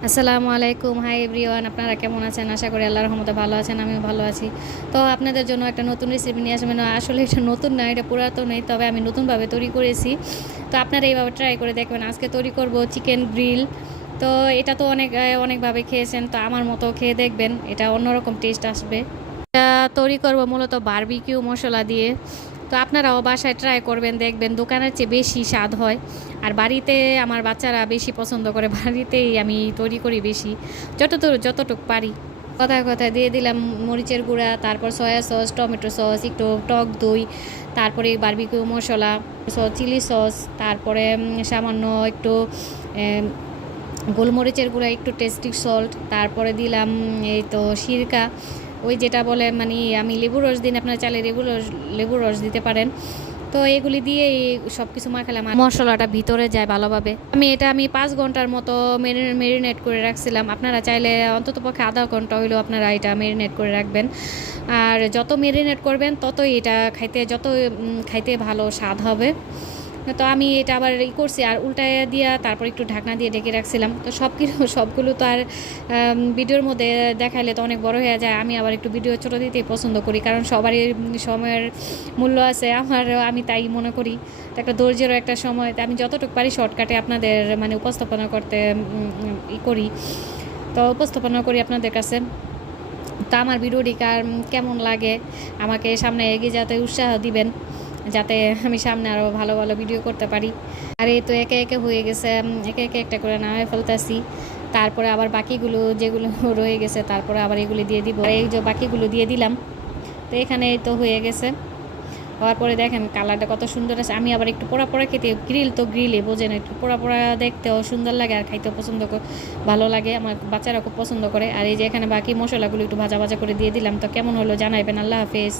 আসসালামু আলাইকুম। Hi everyone, আপনারা কেমন আছেন? আশা করি আল্লাহর রহমতে ভালো আছেন, আমিও ভালো আছি। তো আপনাদের জন্য একটা নতুন রেসিপি নিয়ে আসবেন। আসলে এটা নতুন না, এটা পুরাতনই, তবে আমি নতুনভাবে তৈরি করেছি। তো আপনারা এইভাবে ট্রাই করে দেখবেন। আজকে তৈরি করব চিকেন গ্রিল। তো এটা তো অনেকভাবে খেয়েছেন, তো আমার মতো খেয়ে দেখবেন, এটা অন্যরকম টেস্ট আসবে। এটা তৈরি করব মূলত বারবিকিউ মশলা দিয়ে। তো আপনারাও বাসায় ট্রাই করবেন, দেখবেন দোকানের চেয়ে বেশি স্বাদ হয়। আর বাড়িতে আমার বাচ্চারা বেশি পছন্দ করে, বাড়িতেই আমি তৈরি করি বেশি, যতটুকু পারি। কথায় কথায় দিয়ে দিলাম মরিচের গুঁড়া, তারপর সয়া সস, টমেটো সস, একটু টক দই, তারপরে বারবিকিউ মশলা, চিলি সস, তারপরে সামান্য একটু গোলমরিচের গুঁড়া, একটু টেস্টি সল্ট, তারপরে দিলাম এই তো সিরকা, ওই যেটা বলে মানে আমি লেবুর রস দিন, আপনারা চাইলে লেবুর রস দিতে পারেন। তো এগুলি দিয়ে সব কিছু মাখালাম, মশলাটা ভিতরে যায় ভালোভাবে। আমি 5 ঘন্টার মতো মেরিনেট করে রাখছিলাম। আপনারা চাইলে অন্ততপক্ষে আধা ঘন্টা হইলেও আপনারা এটা মেরিনেট করে রাখবেন। আর যত মেরিনেট করবেন ততই এটা খাইতে ভালো স্বাদ হবে। তো আমি এটা আবার করছি, আর উল্টায় দিয়া তারপর একটু ঢাকনা দিয়ে ঢেকে রাখছিলাম। তো সবগুলো তো আর ভিডিওর মধ্যে দেখাইলে তো অনেক বড় হয়ে যায়। আমি আবার একটু ভিডিও ছোটো দিতেই পছন্দ করি, কারণ সবারই সময়ের মূল্য আছে, আমি তাই মনে করি। তো একটা ধৈর্যেরও একটা সময়, আমি যতটুকু পারি শর্টকাটে আপনাদের মানে উপস্থাপনা করতে উপস্থাপনা করি আপনাদের কাছে। তো আমার ভিডিওটি কেমন লাগে আমাকে সামনে এগিয়ে যেতে উৎসাহ দিবেন, যাতে আমি সামনে আরও ভালো ভালো ভিডিও করতে পারি। আর এই তো একে একে হয়ে গেছে, একে একে একটা করে নামিয়ে ফেলতেছি। তারপরে আবার বাকিগুলো যেগুলো রয়ে গেছে, তারপরে আবার এগুলি দিয়ে দিব। এই যে বাকিগুলো দিয়ে দিলাম। তো এখানে এই তো হয়ে গেছে। হওয়ার পরে দেখেন কালারটা কত সুন্দর আছে। আমি আবার একটু পোড়া পোড়া খেতে, গ্রিলে বোঝেন, একটু পোড়া পোড়া দেখতেও সুন্দর লাগে আর খাইতেও ভালো লাগে। আমার বাচ্চারা খুব পছন্দ করে। আর এই যে এখানে বাকি মশলাগুলো একটু ভাজা ভাজা করে দিয়ে দিলাম। তো কেমন হলো জানাইবেন। আল্লাহ হাফেজ।